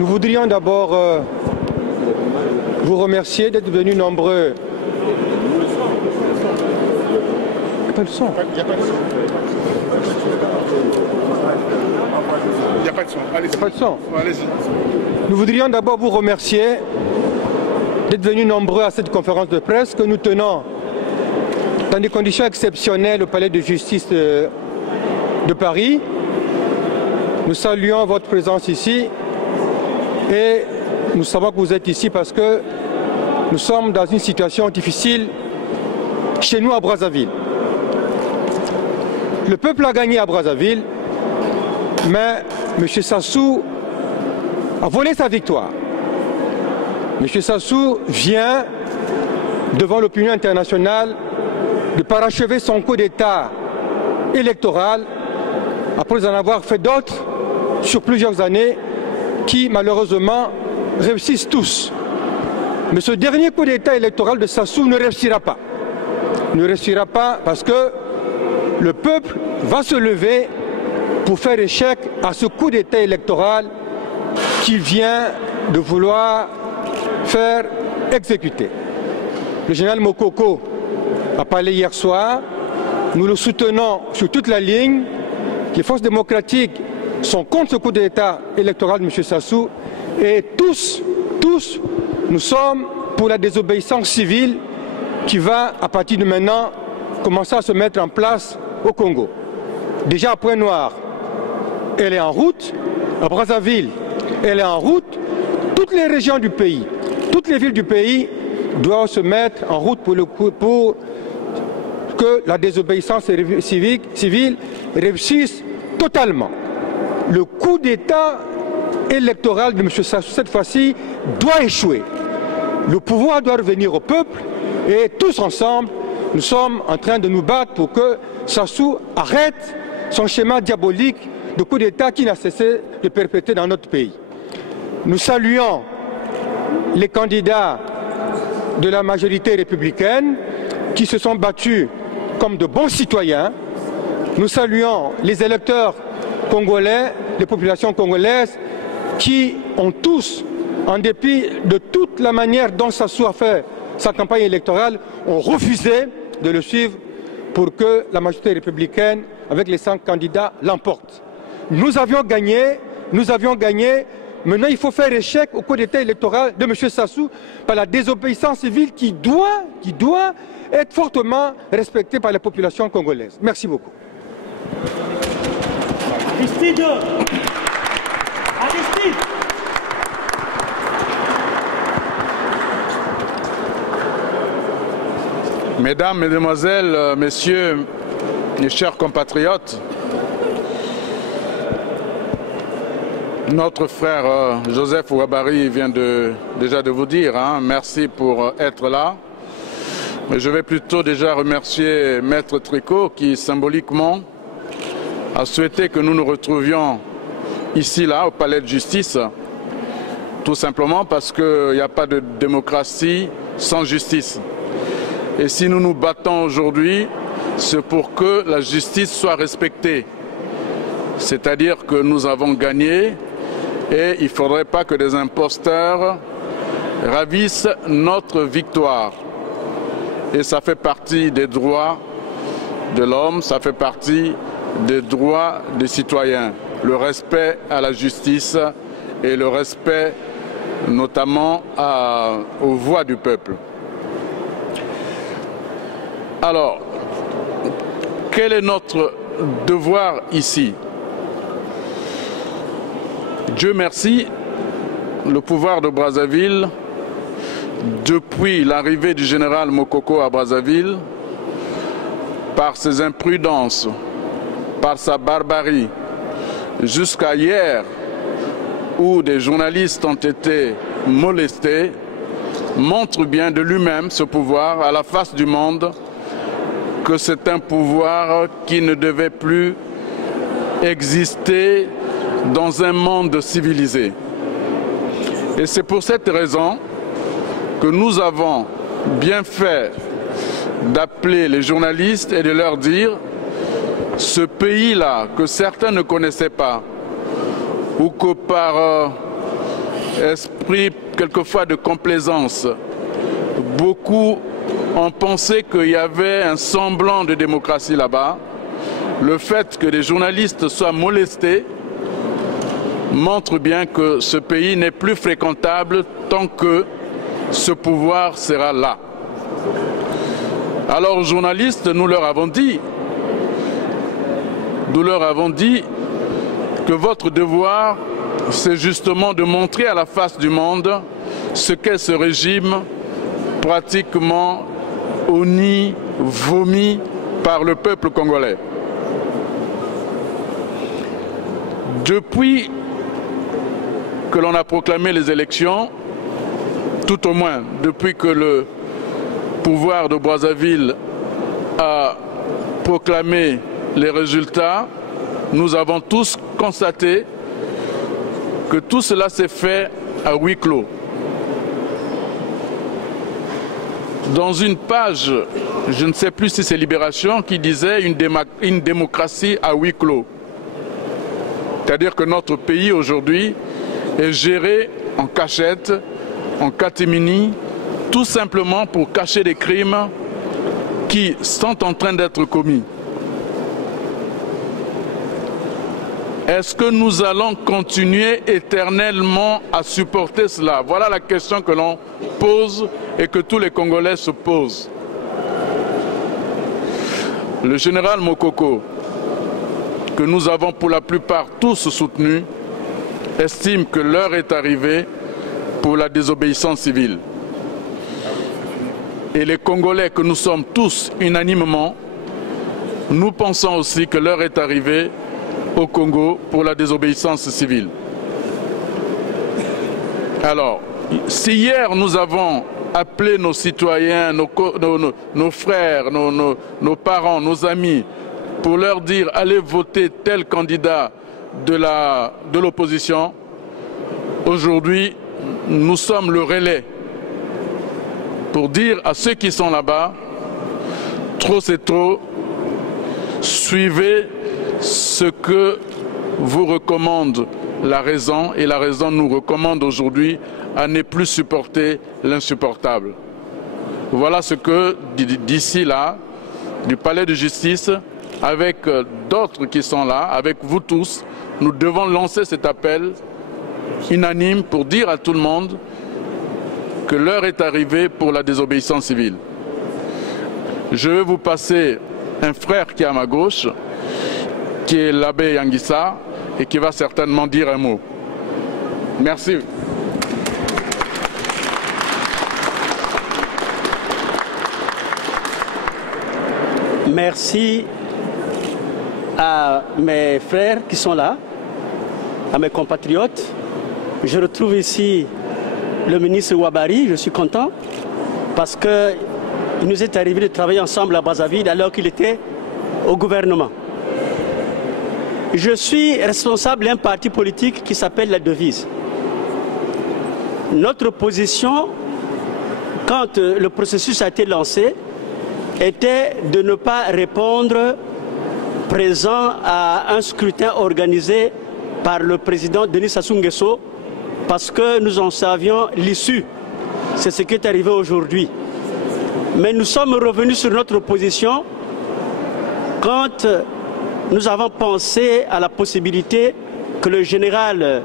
Nous voudrions d'abord vous remercier d'être venus nombreux. Il n'y a pas de son. Il n'y a pas de son. Il n'y a pas de son. Allez-y. Il n'y a pas de son. Allez-y. Nous voudrions d'abord vous remercier d'être venus nombreux à cette conférence de presse que nous tenons dans des conditions exceptionnelles au Palais de justice de Paris. Nous saluons votre présence ici et nous savons que vous êtes ici parce que nous sommes dans une situation difficile chez nous à Brazzaville. Le peuple a gagné à Brazzaville, mais M. Sassou a volé sa victoire. M. Sassou vient devant l'opinion internationale de parachever son coup d'État électoral après en avoir fait d'autres sur plusieurs années qui malheureusement réussissent tous. Mais ce dernier coup d'État électoral de Sassou ne réussira pas. Ne réussira pas parce que le peuple va se lever pour faire échec à ce coup d'État électoral qu'il vient de vouloir faire exécuter. Le général Mokoko a parlé hier soir. Nous le soutenons sur toute la ligne. Les forces démocratiques sont contre ce coup d'État électoral de M. Sassou et tous, nous sommes pour la désobéissance civile qui va, à partir de maintenant, commencer à se mettre en place au Congo. Déjà à Pointe-Noire, elle est en route. À Brazzaville, elle est en route. Toutes les régions du pays, toutes les villes du pays doivent se mettre en route pour que la désobéissance civile réussisse totalement. Le coup d'État électoral de M. Sassou, cette fois-ci, doit échouer. Le pouvoir doit revenir au peuple et tous ensemble, nous sommes en train de nous battre pour que Sassou arrête son schéma diabolique de coup d'État qui n'a cessé de perpétrer dans notre pays. Nous saluons les candidats de la majorité républicaine qui se sont battus comme de bons citoyens. Nous saluons les électeurs congolais, les populations congolaises qui ont tous, en dépit de toute la manière dont Sassou a fait sa campagne électorale, ont refusé de le suivre pour que la majorité républicaine, avec les 5 candidats, l'emporte. Nous avions gagné. Maintenant, il faut faire échec au coup d'État électoral de M. Sassou par la désobéissance civile qui doit être fortement respectée par la population congolaise. Merci beaucoup. Aristide. Mesdames, Mesdemoiselles, Messieurs, mes chers compatriotes, notre frère Joseph Ouabary vient déjà de vous dire, merci pour être là. Mais je vais plutôt déjà remercier Maître Tricot qui symboliquement a souhaité que nous nous retrouvions ici, là, au Palais de Justice, tout simplement parce qu'il n'y a pas de démocratie sans justice. Et si nous nous battons aujourd'hui, c'est pour que la justice soit respectée. C'est-à-dire que nous avons gagné et il ne faudrait pas que des imposteurs ravissent notre victoire. Et ça fait partie des droits de l'homme, ça fait partie des droits des citoyens. Le respect à la justice et le respect notamment aux voix du peuple. Alors, quel est notre devoir ici? Dieu merci, le pouvoir de Brazzaville, depuis l'arrivée du général Mokoko à Brazzaville, par ses imprudences, par sa barbarie, jusqu'à hier, où des journalistes ont été molestés, montre bien de lui-même ce pouvoir à la face du monde, que c'est un pouvoir qui ne devait plus exister dans un monde civilisé. Et c'est pour cette raison que nous avons bien fait d'appeler les journalistes et de leur dire ce pays-là que certains ne connaissaient pas ou que par esprit quelquefois de complaisance. Beaucoup ont pensé qu'il y avait un semblant de démocratie là-bas. Le fait que des journalistes soient molestés montre bien que ce pays n'est plus fréquentable tant que ce pouvoir sera là. Alors aux journalistes, nous leur avons dit que votre devoir, c'est justement de montrer à la face du monde ce qu'est ce régime pratiquement honni, vomi par le peuple congolais. Depuis que l'on a proclamé les élections, tout au moins depuis que le pouvoir de Brazzaville a proclamé les résultats, nous avons tous constaté que tout cela s'est fait à huis clos. Dans une page, je ne sais plus si c'est Libération, qui disait une démocratie à huis clos. C'est-à-dire que notre pays aujourd'hui est géré en cachette, en catimini, tout simplement pour cacher des crimes qui sont en train d'être commis. Est-ce que nous allons continuer éternellement à supporter cela? Voilà la question que l'on pose et que tous les Congolais se posent. Le général Mokoko, que nous avons pour la plupart tous soutenus, estime que l'heure est arrivée pour la désobéissance civile. Et les Congolais que nous sommes tous unanimement, nous pensons aussi que l'heure est arrivée au Congo pour la désobéissance civile. Alors, si hier nous avons appelé nos citoyens, nos frères, nos parents, nos amis, pour leur dire allez voter tel candidat de l'opposition, aujourd'hui nous sommes le relais pour dire à ceux qui sont là-bas, trop c'est trop, suivez ce que vous recommande la raison, et la raison nous recommande aujourd'hui à ne plus supporter l'insupportable. Voilà ce que d'ici là, du palais de justice, avec d'autres qui sont là, avec vous tous, nous devons lancer cet appel unanime pour dire à tout le monde que l'heure est arrivée pour la désobéissance civile. Je vais vous passer un frère qui est à ma gauche, qui est l'abbé Yangissa, et qui va certainement dire un mot. Merci. Merci à mes frères qui sont là, à mes compatriotes. Je retrouve ici le ministre Ouabary, je suis content, parce qu'il nous est arrivé de travailler ensemble à Brazzaville alors qu'il était au gouvernement. Je suis responsable d'un parti politique qui s'appelle La Devise. Notre position, quand le processus a été lancé, était de ne pas répondre présent à un scrutin organisé par le président Denis Sassou Nguesso, parce que nous en savions l'issue. C'est ce qui est arrivé aujourd'hui. Mais nous sommes revenus sur notre position quand nous avons pensé à la possibilité que le général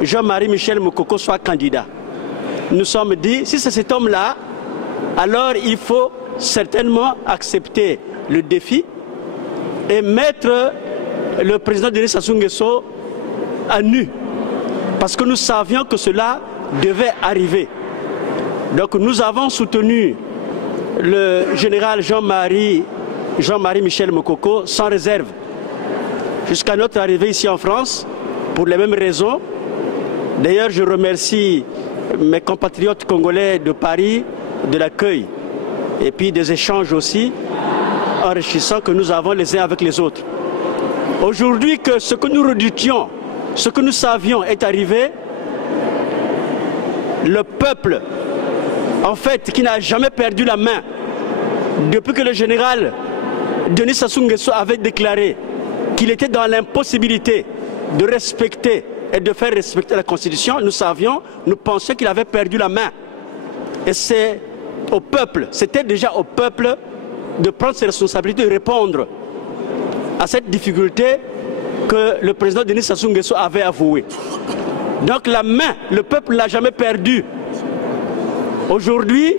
Jean-Marie Michel Mokoko soit candidat. Nous sommes dit, si c'est cet homme-là, alors il faut certainement accepter le défi et mettre le président Denis Sassou Nguesso à nu. Parce que nous savions que cela devait arriver. Donc nous avons soutenu le général Jean-Marie Michel Mokoko sans réserve. Jusqu'à notre arrivée ici en France, pour les mêmes raisons. D'ailleurs, je remercie mes compatriotes congolais de Paris de l'accueil et puis des échanges aussi enrichissants que nous avons les uns avec les autres. Aujourd'hui, que ce que nous redoutions, ce que nous savions est arrivé, le peuple, en fait, qui n'a jamais perdu la main, depuis que le général Denis Sassou Nguesso avait déclaré qu'il était dans l'impossibilité de respecter et de faire respecter la Constitution, nous pensions qu'il avait perdu la main. Et c'est au peuple, c'était déjà au peuple de prendre ses responsabilités, de répondre à cette difficulté que le président Denis Sassou Nguesso avait avouée. Donc la main, le peuple ne l'a jamais perdue. Aujourd'hui,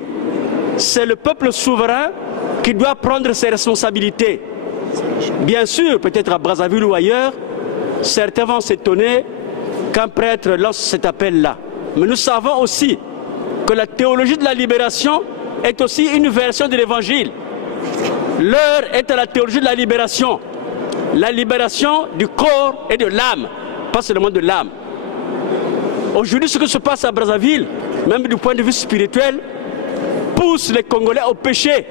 c'est le peuple souverain qui doit prendre ses responsabilités. Bien sûr, peut-être à Brazzaville ou ailleurs, certains vont s'étonner qu'un prêtre lance cet appel-là. Mais nous savons aussi que la théologie de la libération est aussi une version de l'évangile. L'heure est à la théologie de la libération du corps et de l'âme, pas seulement de l'âme. Aujourd'hui, ce qui se passe à Brazzaville, même du point de vue spirituel, pousse les Congolais au péché.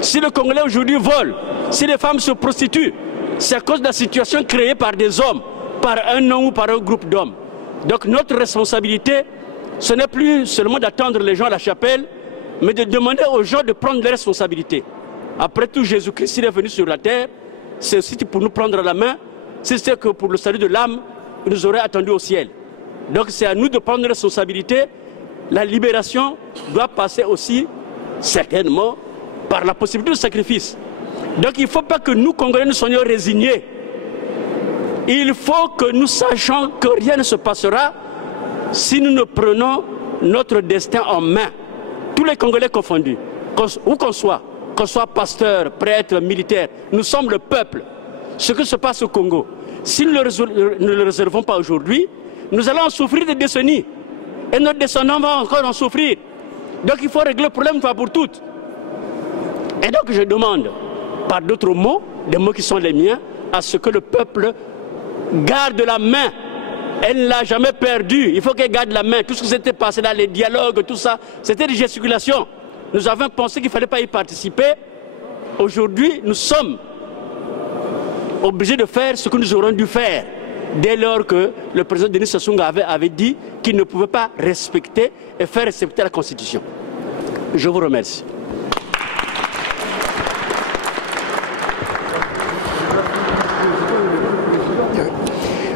Si le Congolais aujourd'hui vole, si les femmes se prostituent, c'est à cause de la situation créée par des hommes, par un homme ou par un groupe d'hommes. Donc notre responsabilité, ce n'est plus seulement d'attendre les gens à la chapelle, mais de demander aux gens de prendre les responsabilités. Après tout, Jésus-Christ, il est venu sur la terre, c'est aussi pour nous prendre la main, c'est que pour le salut de l'âme, il nous aurait attendu au ciel. Donc c'est à nous de prendre nos responsabilités. La libération doit passer aussi, certainement, par la possibilité de sacrifice. Donc il ne faut pas que nous, Congolais, nous soyons résignés. Il faut que nous sachions que rien ne se passera si nous ne prenons notre destin en main. Tous les Congolais confondus, où qu'on soit pasteur, prêtre, militaire, nous sommes le peuple. Ce qui se passe au Congo, si nous ne le réservons pas aujourd'hui, nous allons en souffrir des décennies. Et nos descendants vont encore en souffrir. Donc il faut régler le problème une fois pour toutes. Et donc je demande, par d'autres mots, des mots qui sont les miens, à ce que le peuple garde la main. Elle ne l'a jamais perdue. Il faut qu'elle garde la main. Tout ce qui s'était passé dans les dialogues, tout ça, c'était des gesticulations. Nous avons pensé qu'il ne fallait pas y participer. Aujourd'hui, nous sommes obligés de faire ce que nous aurions dû faire dès lors que le président Denis Sassou Nguesso avait dit qu'il ne pouvait pas respecter et faire respecter la Constitution. Je vous remercie.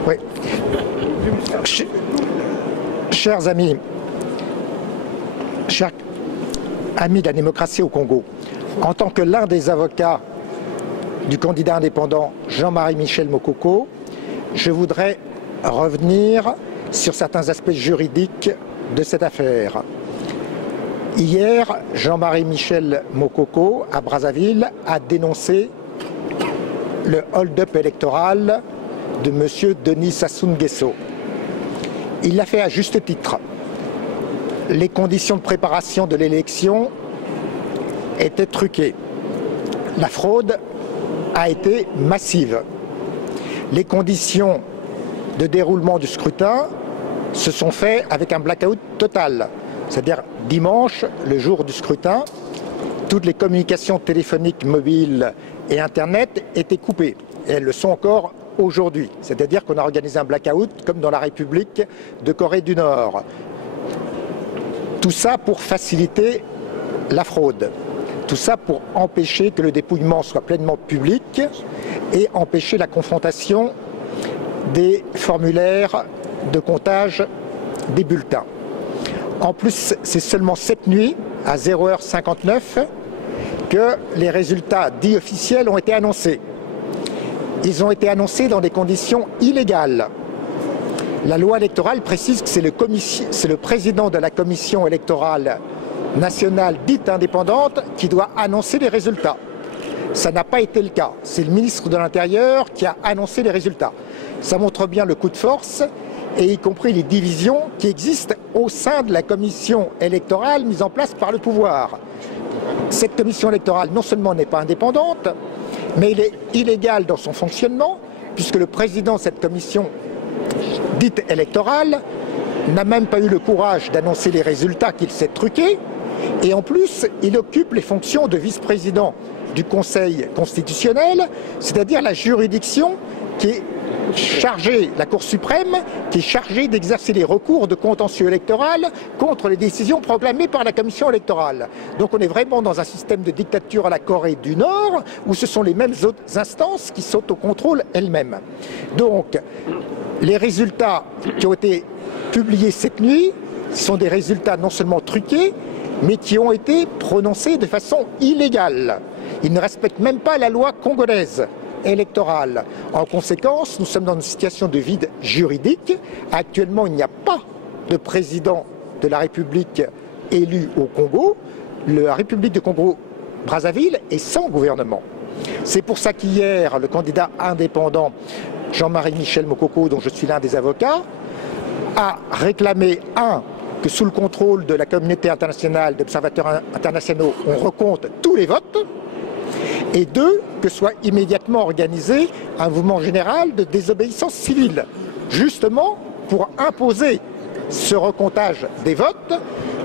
Oui. Chers amis, chers amis de la démocratie au Congo, en tant que l'un des avocats du candidat indépendant Jean-Marie Michel Mokoko, je voudrais revenir sur certains aspects juridiques de cette affaire. Hier, Jean-Marie Michel Mokoko, à Brazzaville, a dénoncé le hold-up électoral de M. Denis Sassou Nguesso. Il l'a fait à juste titre. Les conditions de préparation de l'élection étaient truquées. La fraude a été massive. Les conditions de déroulement du scrutin se sont faites avec un blackout total. C'est-à-dire dimanche, le jour du scrutin, toutes les communications téléphoniques, mobiles et Internet étaient coupées. Et elles le sont encore aujourd'hui. C'est-à-dire qu'on a organisé un blackout comme dans la République de Corée du Nord. Tout ça pour faciliter la fraude. Tout ça pour empêcher que le dépouillement soit pleinement public et empêcher la confrontation des formulaires de comptage des bulletins. En plus, c'est seulement cette nuit, à 0h59, que les résultats dits officiels ont été annoncés. Ils ont été annoncés dans des conditions illégales. La loi électorale précise que c'est le président de la commission électorale nationale dite indépendante qui doit annoncer les résultats. Ça n'a pas été le cas. C'est le ministre de l'Intérieur qui a annoncé les résultats. Ça montre bien le coup de force, et y compris les divisions qui existent au sein de la commission électorale mise en place par le pouvoir. Cette commission électorale non seulement n'est pas indépendante, mais elle est illégale dans son fonctionnement, puisque le président de cette commission dite électorale n'a même pas eu le courage d'annoncer les résultats qu'il s'est truqués, et en plus, il occupe les fonctions de vice-président du Conseil constitutionnel, c'est-à-dire la juridiction qui est chargée, la Cour suprême, qui est chargée d'exercer les recours de contentieux électoral contre les décisions proclamées par la commission électorale. Donc on est vraiment dans un système de dictature à la Corée du Nord, où ce sont les mêmes autres instances qui sont au contrôle elles-mêmes. Donc, Les résultats qui ont été publiés cette nuit sont des résultats non seulement truqués, mais qui ont été prononcés de façon illégale. Ils ne respectent même pas la loi congolaise électorale. En conséquence, nous sommes dans une situation de vide juridique. Actuellement, il n'y a pas de président de la République élu au Congo. La République du Congo-Brazzaville est sans gouvernement. C'est pour ça qu'hier, le candidat indépendant Jean-Marie Michel Mokoko, dont je suis l'un des avocats, a réclamé, que sous le contrôle de la communauté internationale, d'observateurs internationaux, on recompte tous les votes, et 2, que soit immédiatement organisé un mouvement général de désobéissance civile, justement pour imposer ce recomptage des votes,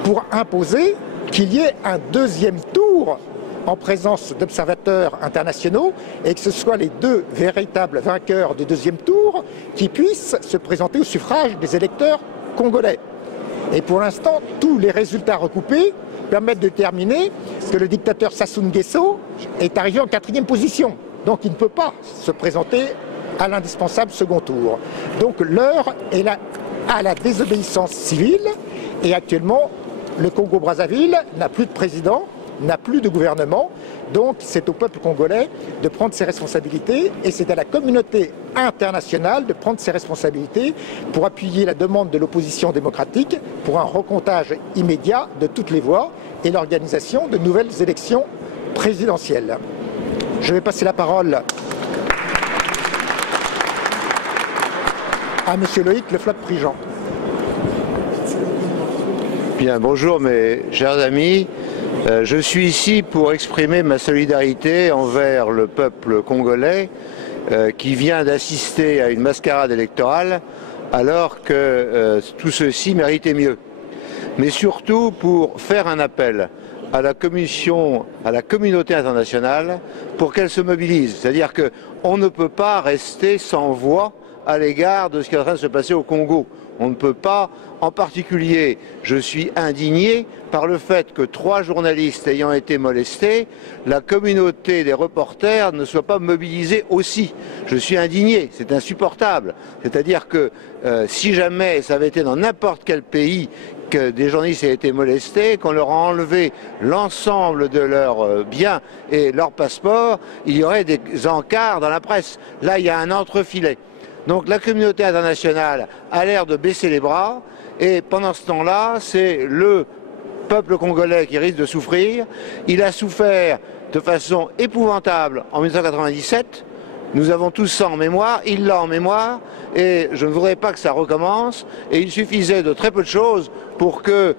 pour imposer qu'il y ait un deuxième tour en présence d'observateurs internationaux et que ce soit les deux véritables vainqueurs du deuxième tour qui puissent se présenter au suffrage des électeurs congolais. Et pour l'instant, tous les résultats recoupés permettent de déterminer que le dictateur Sassou Nguesso est arrivé en 4e position. Donc il ne peut pas se présenter à l'indispensable second tour. Donc l'heure est à la désobéissance civile et actuellement le Congo-Brazzaville n'a plus de président, n'a plus de gouvernement, donc c'est au peuple congolais de prendre ses responsabilités et c'est à la communauté internationale de prendre ses responsabilités pour appuyer la demande de l'opposition démocratique pour un recomptage immédiat de toutes les voix et l'organisation de nouvelles élections présidentielles. Je vais passer la parole à M. Loïc Le Floch-Prigent. Bien, bonjour mes chers amis. Je suis ici pour exprimer ma solidarité envers le peuple congolais qui vient d'assister à une mascarade électorale alors que tout ceci méritait mieux. Mais surtout pour faire un appel à la communauté internationale pour qu'elle se mobilise. C'est-à-dire qu'on ne peut pas rester sans voix à l'égard de ce qui est en train de se passer au Congo. On ne peut pas, en particulier, je suis indigné par le fait que 3 journalistes ayant été molestés, la communauté des reporters ne soit pas mobilisée aussi. Je suis indigné, c'est insupportable. C'est-à-dire que si jamais ça avait été dans n'importe quel pays que des journalistes aient été molestés, qu'on leur a enlevé l'ensemble de leurs biens et leurs passeports, il y aurait des encarts dans la presse. Là, il y a un entrefilet. Donc la communauté internationale a l'air de baisser les bras et pendant ce temps-là, c'est le peuple congolais qui risque de souffrir. Il a souffert de façon épouvantable en 1997. Nous avons tous ça en mémoire, il l'a en mémoire et je ne voudrais pas que ça recommence. Et il suffisait de très peu de choses pour que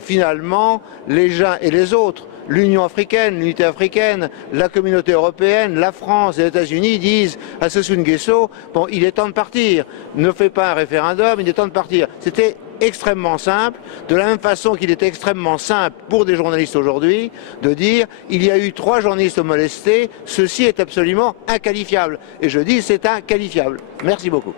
finalement les uns et les autres, l'Union africaine, l'unité africaine, la communauté européenne, la France et les États-Unis disent à Sassou Nguesso, bon, il est temps de partir, ne fais pas un référendum, il est temps de partir. C'était extrêmement simple, de la même façon qu'il est extrêmement simple pour des journalistes aujourd'hui de dire il y a eu 3 journalistes molestés, ceci est absolument inqualifiable. Et je dis c'est inqualifiable. Merci beaucoup.